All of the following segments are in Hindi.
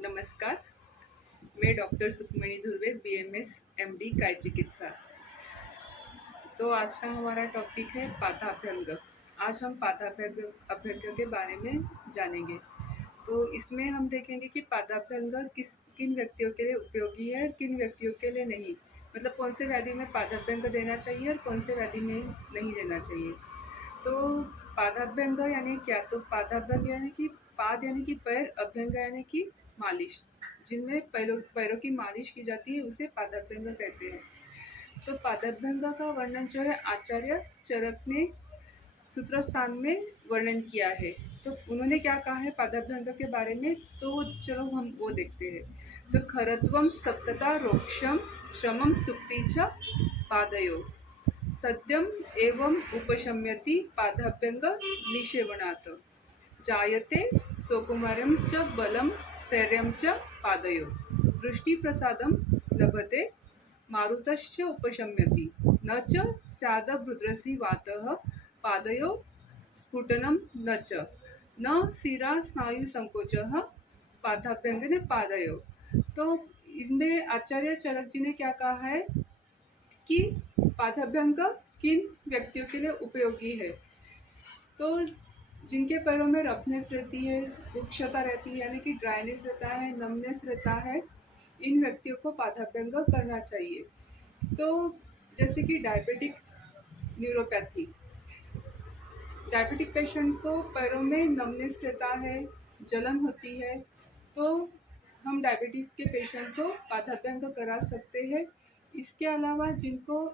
नमस्कार। मैं doctor Sukhmani Dhurve, BMS MD काय चिकित्सा। तो आज का हमारा टॉपिक है पादाभ्यंग। आज हम पादाभ्यंग अभ्यंग के बारे में जानेंगे। तो इसमें हम देखेंगे कि पादाभ्यंग किन व्यक्तियों के लिए उपयोगी है और किन व्यक्तियों के लिए नहीं। मतलब कौन से व्याधि में पादाभ्यंग देना चाहिए और कौन से व्याधि में नहीं देना चाहिए। तो पादाभ्यंग यानी क्या? तो पादाभ्यंग यानी कि पाद यानी कि पैर, अभ्यंग यानी कि मालिश, जिनमें पैरों की मालिश की जाती है उसे पादाभ्यंग कहते हैं। तो पादाभ्यंग का वर्णन जो है आचार्य चरक ने सूत्र स्थान में वर्णन किया है। तो उन्होंने क्या कहा है पादाभ्यंग के बारे में, तो चलो हम वो देखते हैं। तो खरत्वम सप्तता रोक्षम श्रमम सुक्ति च पादयो सद्यम एवं उपशम्यति पादाभ्यंग निषेवणात् जायते सौकुमार्यं च बलं स्थैर्यं च पादयो दृष्टिप्रसादं लभते मारुतश्च उपशम्यति न च स्यादभृद्रसी वातः पादयो स्फुटनं न च न शिरा स्नायुसंकोचः पादाभ्यंगने पादयो। तो इसमें आचार्य चरक जी ने क्या कहा है कि पादाभ्यंग किन व्यक्तियों के लिए उपयोगी है। तो जिनके पैरों में रफनेस रहती है, रुक्षता रहती है यानी कि ड्राइनेस रहता है, नमनेस रहता है, इन व्यक्तियों को पादाभ्यंग करना चाहिए। तो जैसे कि डायबिटिक न्यूरोपैथी, डायबिटिक पेशेंट को पैरों में नमनेस रहता है, जलन होती है, तो हम डायबिटीज़ के पेशेंट को पादाभ्यंग करा सकते हैं। इसके अलावा जिनको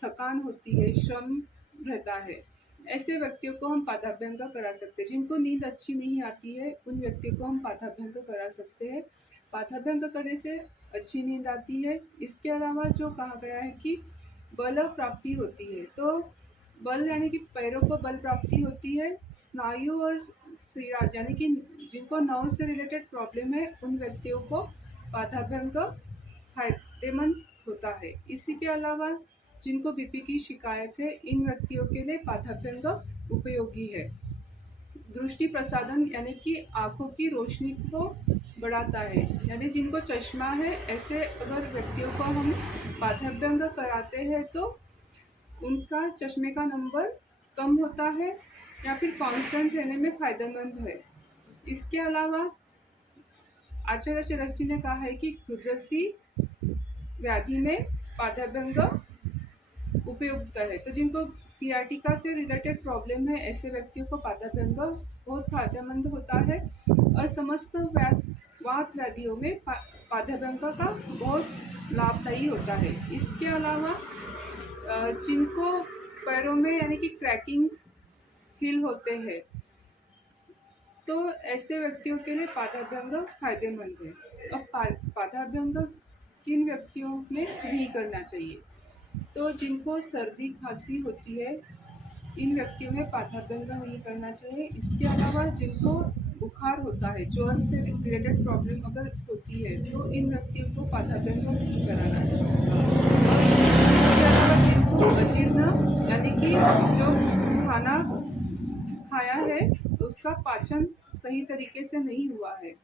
थकान होती है, श्रम रहता है, ऐसे व्यक्तियों को हम पादाभ्यंग करा सकते हैं। जिनको नींद अच्छी नहीं आती है उन व्यक्तियों को हम पादाभ्यंग करा सकते हैं। पादाभ्यंग करने से अच्छी नींद आती है। इसके अलावा जो कहा गया है कि बल प्राप्ति होती है, तो बल यानी कि पैरों को बल प्राप्ति होती है। स्नायु और शिरा यानी कि जिनको नर्व से रिलेटेड प्रॉब्लम है उन व्यक्तियों को पादाभ्यंग फायदेमंद होता है। इसी के अलावा जिनको बीपी की शिकायत है इन व्यक्तियों के लिए पादाभ्यंग उपयोगी है। दृष्टि प्रसादन यानी कि आँखों की रोशनी को बढ़ाता है, यानी जिनको चश्मा है ऐसे अगर व्यक्तियों को हम पादाभ्यंग कराते हैं तो उनका चश्मे का नंबर कम होता है या फिर कांस्टेंट रहने में फायदेमंद है। इसके अलावा आचार्य चरक जी ने कहा है कि हृदय व्याधि में पादाभ्यंग उपयुक्त है। तो जिनको सियाटिका से रिलेटेड प्रॉब्लम है ऐसे व्यक्तियों को पादाभ्यंग बहुत फायदेमंद होता है और समस्त वात व्याधियों में पादाभ्यंग का बहुत लाभदायी होता है। इसके अलावा जिनको पैरों में यानी कि क्रैकिंग्स फील होते हैं तो ऐसे व्यक्तियों के लिए पादाभ्यंग फायदेमंद है। अब पादाभ्यंग किन व्यक्तियों में नहीं करना चाहिए, तो जिनको सर्दी खांसी होती है इन व्यक्तियों में पादाभ्यंग नहीं करना चाहिए। इसके अलावा जिनको बुखार होता है, ज्वर से रिलेटेड प्रॉब्लम अगर होती है तो इन व्यक्तियों को पादाभ्यंग नहीं कराना चाहिए। इसके अलावा जिनको अजीर्ण यानी कि जो खाना खाया है उसका पाचन सही तरीके से नहीं हुआ है,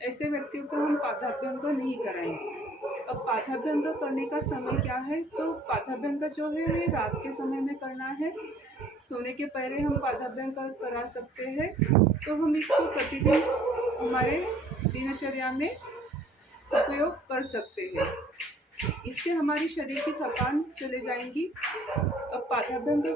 ऐसे व्यक्तियों को हम पादाभ्यंग नहीं कराएंगे। अब पादाभ्यंग करने का समय क्या है, तो पादाभ्यंग जो है ये रात के समय में करना है। सोने के पहले हम पादाभ्यंग करा सकते हैं। तो हम इसको प्रतिदिन हमारे दिनचर्या में उपयोग कर सकते हैं। इससे हमारी शरीर की थकान चले जाएंगी। अब पादाभ्यंग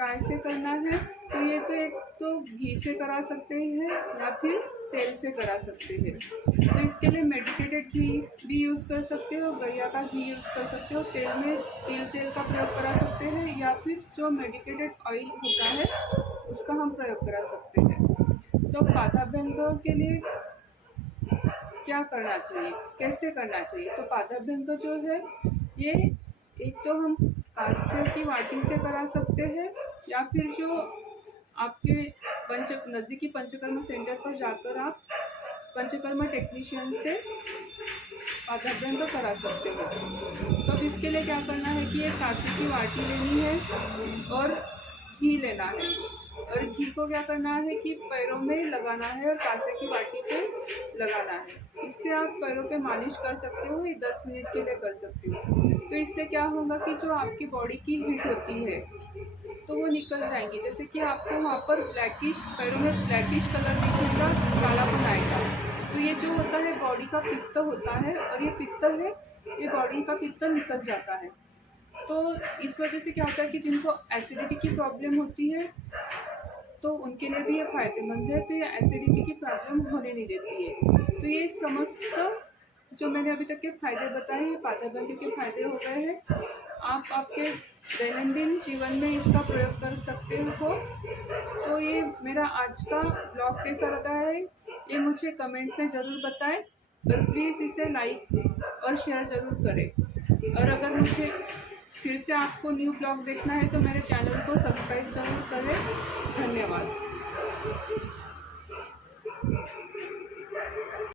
कैसे करना है, तो ये तो एक तो घी से करा सकते हैं या फिर तेल से करा सकते हैं। तो इसके लिए मेडिकेटेड घी भी यूज़ कर सकते हो, गैया का घी यूज़ कर सकते हो, तेल में तेल का प्रयोग करा सकते हैं या फिर जो मेडिकेटेड ऑयल होता है उसका हम प्रयोग करा सकते हैं। तो पादाभ्यंग के लिए क्या करना चाहिए, कैसे करना चाहिए, तो पादाभ्यंग जो है ये एक तो हम कांस्य की वाटी से करा सकते हैं या फिर जो आपके नज़दीकी पंचकर्म सेंटर पर जाकर आप पंचकर्म टेक्नीशियन से पादाभ्यंग करा सकते हो। तो अब इसके लिए क्या करना है कि एक कांसे की वाटी लेनी है और घी लेना है, और घी को क्या करना है कि पैरों में लगाना है और कांसे की वाटी पे लगाना है। इससे आप पैरों पे मालिश कर सकते हो, ये 10 मिनट के लिए कर सकते हो। तो इससे क्या होगा कि जो आपकी बॉडी की हीट होती है तो वो निकल जाएंगी। जैसे कि आपको वहाँ पर ब्लैकिश, पैरों में ब्लैकिश कलर दिखेगा, कालापन आएगा। तो ये जो होता है बॉडी का पित्त होता है, और ये पित्त है, ये बॉडी का पित्त निकल जाता है। तो इस वजह से क्या होता है कि जिनको एसिडिटी की प्रॉब्लम होती है तो उनके लिए भी ये फ़ायदेमंद है। तो ये एसिडिटी की प्रॉब्लम होने नहीं देती है। तो ये समस्त जो मैंने अभी तक के फ़ायदे बताए, ये पादाभ्यंग के फ़ायदे हो गए हैं। आप आपके दैनंदिन जीवन में इसका प्रयोग कर सकते हो। तो ये मेरा आज का ब्लॉग कैसा लगा है, ये मुझे कमेंट में ज़रूर बताएं, और प्लीज़ इसे लाइक और शेयर ज़रूर करें। और अगर मुझे फिर से आपको न्यू ब्लॉग देखना है तो मेरे चैनल को सब्सक्राइब ज़रूर करें। धन्यवाद।